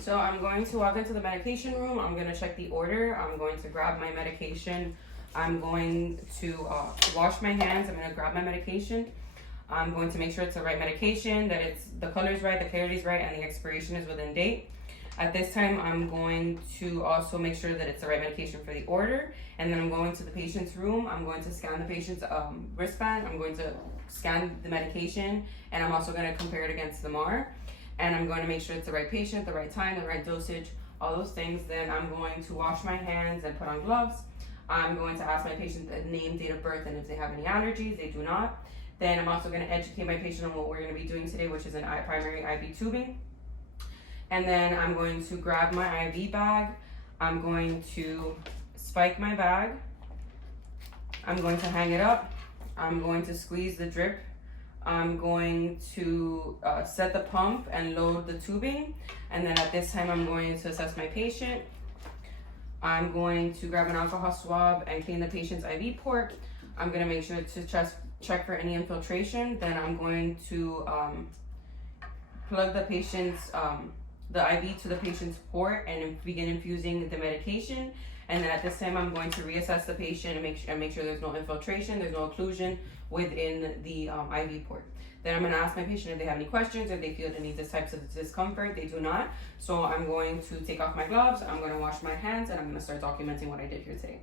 So I'm going to walk into the medication room. I'm going to check the order. I'm going to grab my medication. I'm going to wash my hands. I'm going to grab my medication. I'm going to make sure it's the right medication, that it's the color is right, the clarity is right, and the expiration is within date. At this time, I'm going to also make sure that it's the right medication for the order. And then I'm going to the patient's room. I'm going to scan the patient's wristband. I'm going to scan the medication, and I'm also going to compare it against the MAR. And I'm going to make sure it's the right patient, the right time, the right dosage, all those things. Then I'm going to wash my hands and put on gloves. I'm going to ask my patient the name, date of birth, and if they have any allergies. They do not. Then I'm also going to educate my patient on what we're going to be doing today, which is an primary IV tubing. And then I'm going to grab my IV bag. I'm going to spike my bag. I'm going to hang it up. I'm going to squeeze the drip. I'm going to set the pump and load the tubing. And then at this time, I'm going to assess my patient. I'm going to grab an alcohol swab and clean the patient's IV port. I'm going to make sure to check for any infiltration. Then I'm going to plug the patient's the IV to the patient's port and begin infusing the medication. And then at this time, I'm going to reassess the patient and make sure there's no infiltration, there's no occlusion within the IV port. Then I'm going to ask my patient if they have any questions, if they feel any types of discomfort. They do not. So I'm going to take off my gloves, I'm going to wash my hands, and I'm going to start documenting what I did here today.